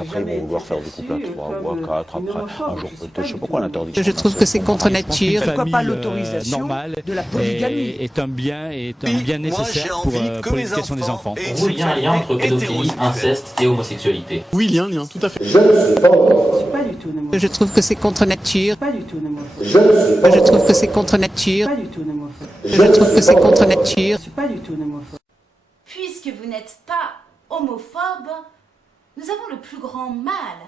Après, ils vont vouloir faire du couple à 3 ou à 4, après, un jour peut-être, je sais pas quoi, l'interdiction. Je trouve que c'est contre nature. Pourquoi pas l'autorisation normale de la polygamie est un bien nécessaire pour l'éducation des enfants. Oui, il y a un lien entre pédophilie, inceste et homosexualité. Oui, il y a un lien, tout à fait. Je ne suis pas du tout homophobe. Je trouve que c'est contre nature. Pas du tout homophobe. Je trouve que c'est contre nature. Pas du tout homophobe. Je trouve que c'est contre nature. Je suis pas du tout homophobe. Puisque vous n'êtes pas homophobe, nous avons le plus grand mal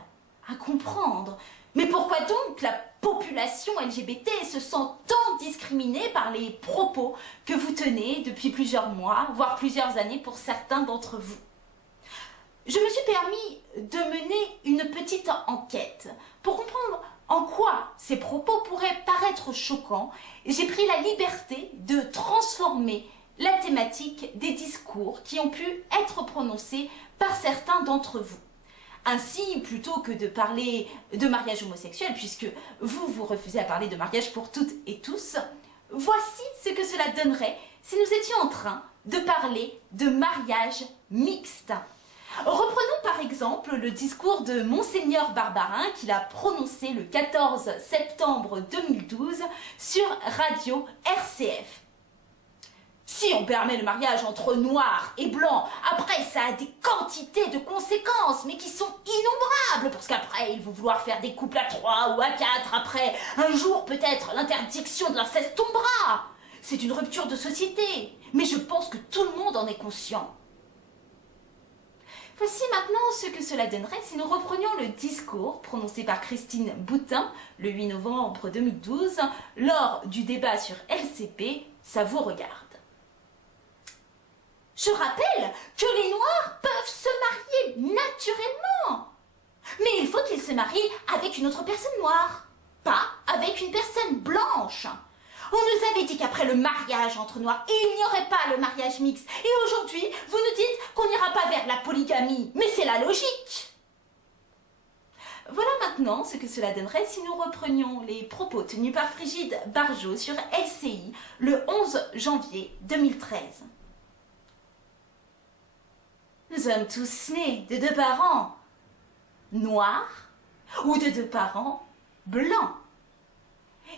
à comprendre. Mais pourquoi donc la population LGBT se sent tant discriminée par les propos que vous tenez depuis plusieurs mois, voire plusieurs années pour certains d'entre vous? Je me suis permis de mener une petite enquête pour comprendre en quoi ces propos pourraient paraître choquants. J'ai pris la liberté de transformer la thématique des discours qui ont pu être prononcés par certains d'entre vous. Ainsi, plutôt que de parler de mariage homosexuel, puisque vous refusez à parler de mariage pour toutes et tous, voici ce que cela donnerait si nous étions en train de parler de mariage mixte. Reprenons par exemple le discours de Monseigneur Barbarin qu'il a prononcé le 14 septembre 2012 sur Radio RCF. Si on permet le mariage entre noirs et blancs, après ça a des quantités de conséquences, mais qui sont innombrables, parce qu'après ils vont vouloir faire des couples à 3 ou à 4, après un jour peut-être l'interdiction de l'inceste tombera. C'est une rupture de société, mais je pense que tout le monde en est conscient. Voici maintenant ce que cela donnerait si nous reprenions le discours prononcé par Christine Boutin le 8 novembre 2012 lors du débat sur LCP, ça vous regarde. Je rappelle que les Noirs peuvent se marier naturellement. Mais il faut qu'ils se marient avec une autre personne noire, pas avec une personne blanche. On nous avait dit qu'après le mariage entre Noirs, il n'y aurait pas le mariage mixte. Et aujourd'hui, vous nous dites qu'on n'ira pas vers la polygamie. Mais c'est la logique. Voilà maintenant ce que cela donnerait si nous reprenions les propos tenus par Frigide Barjot sur LCI le 11 janvier 2013. Nous sommes tous nés de 2 parents noirs ou de 2 parents blancs.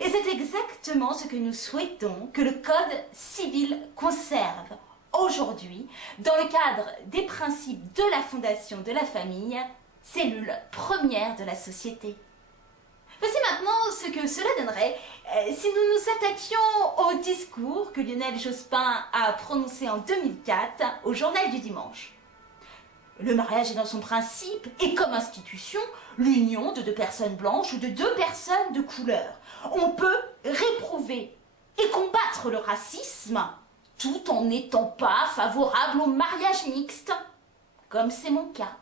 Et c'est exactement ce que nous souhaitons que le Code civil conserve aujourd'hui dans le cadre des principes de la fondation de la famille, cellule première de la société. Voici maintenant ce que cela donnerait si nous nous attaquions au discours que Lionel Jospin a prononcé en 2004 au Journal du Dimanche. Le mariage est dans son principe et comme institution l'union de 2 personnes blanches ou de 2 personnes de couleur. On peut réprouver et combattre le racisme tout en n'étant pas favorable au mariage mixte, comme c'est mon cas.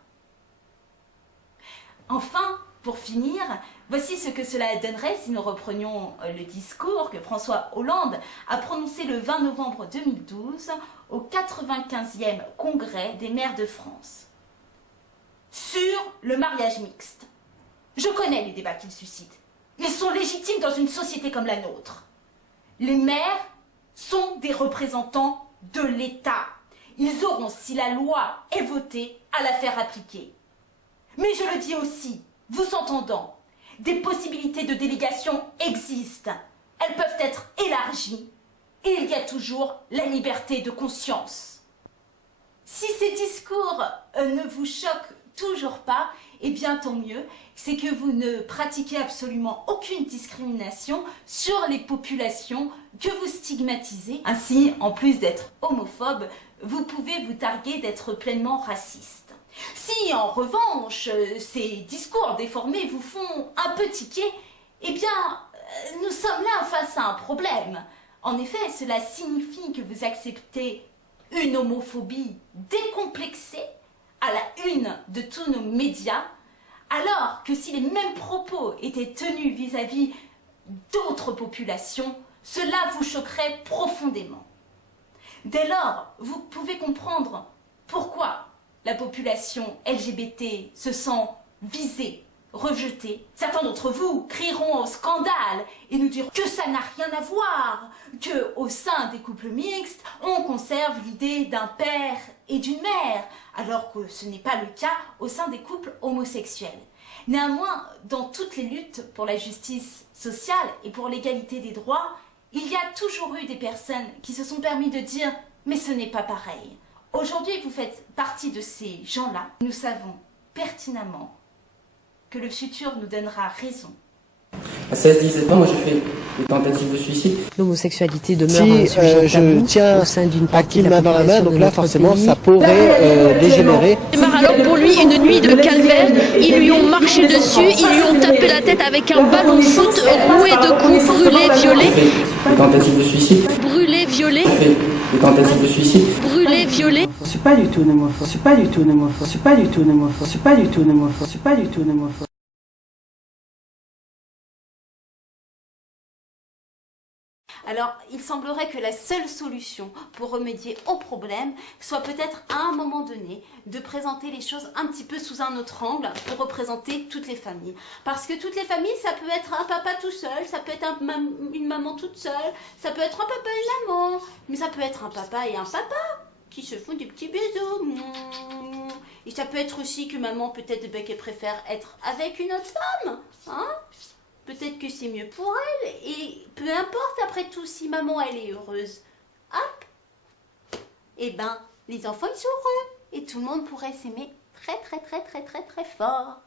Enfin, pour finir, voici ce que cela donnerait si nous reprenions le discours que François Hollande a prononcé le 20 novembre 2012 au 95e Congrès des maires de France. Sur le mariage mixte. Je connais les débats qu'il suscite. Ils sont légitimes dans une société comme la nôtre. Les maires sont des représentants de l'État. Ils auront, si la loi est votée, à la faire appliquer. Mais je le dis aussi, vous entendant, des possibilités de délégation existent. Elles peuvent être élargies et il y a toujours la liberté de conscience. Si ces discours ne vous choquent toujours pas, eh bien tant mieux, c'est que vous ne pratiquez absolument aucune discrimination sur les populations que vous stigmatisez. Ainsi, en plus d'être homophobe, vous pouvez vous targuer d'être pleinement raciste. Si en revanche, ces discours déformés vous font un peu tiquer, eh bien, nous sommes là face à un problème. En effet, cela signifie que vous acceptez une homophobie décomplexée à la une de tous nos médias, alors que si les mêmes propos étaient tenus vis-à-vis d'autres populations, cela vous choquerait profondément. Dès lors, vous pouvez comprendre pourquoi la population LGBT se sent visée rejeté. Certains d'entre vous crieront au scandale et nous diront que ça n'a rien à voir, que au sein des couples mixtes, on conserve l'idée d'un père et d'une mère, alors que ce n'est pas le cas au sein des couples homosexuels. Néanmoins, dans toutes les luttes pour la justice sociale et pour l'égalité des droits, il y a toujours eu des personnes qui se sont permis de dire « mais ce n'est pas pareil ». Aujourd'hui, vous faites partie de ces gens-là. Nous savons pertinemment que le futur nous donnera raison. À 16-17 ans, moi j'ai fait des tentatives de suicide. L'homosexualité demeure un sujet tabou tiens au sein d'une à partie de Kim la dans la main, population donc de là notre forcément pays. ça pourrait dégénérer. Démarre alors pour lui une nuit de calvaire. Ils lui ont marché dessus, ils lui ont tapé la tête avec un ballon de foot, roué de coups, brûlé, violé. J'ai fait des tentatives de suicide. Brûlé, violé, J'ai fait des tentatives de suicide. brûlé, violé. Je suis pas du tout une homophobe. Je suis pas du tout une homophobe. Je suis pas du tout une homophobe. Je suis pas du tout une homophobe. Je suis pas du tout une homophobe. Alors, il semblerait que la seule solution pour remédier au problème soit peut-être à un moment donné de présenter les choses un petit peu sous un autre angle pour représenter toutes les familles. Parce que toutes les familles, ça peut être un papa tout seul, ça peut être une maman toute seule, ça peut être un papa et une maman, mais ça peut être un papa et un papa qui se font des petits bisous. Et ça peut être aussi que maman, peut-être qu'elle préfère être avec une autre femme, hein? Peut-être que c'est mieux pour elle, et peu importe après tout, si maman elle est heureuse, hop, et ben les enfants ils sont heureux, et tout le monde pourrait s'aimer très très très très très très fort.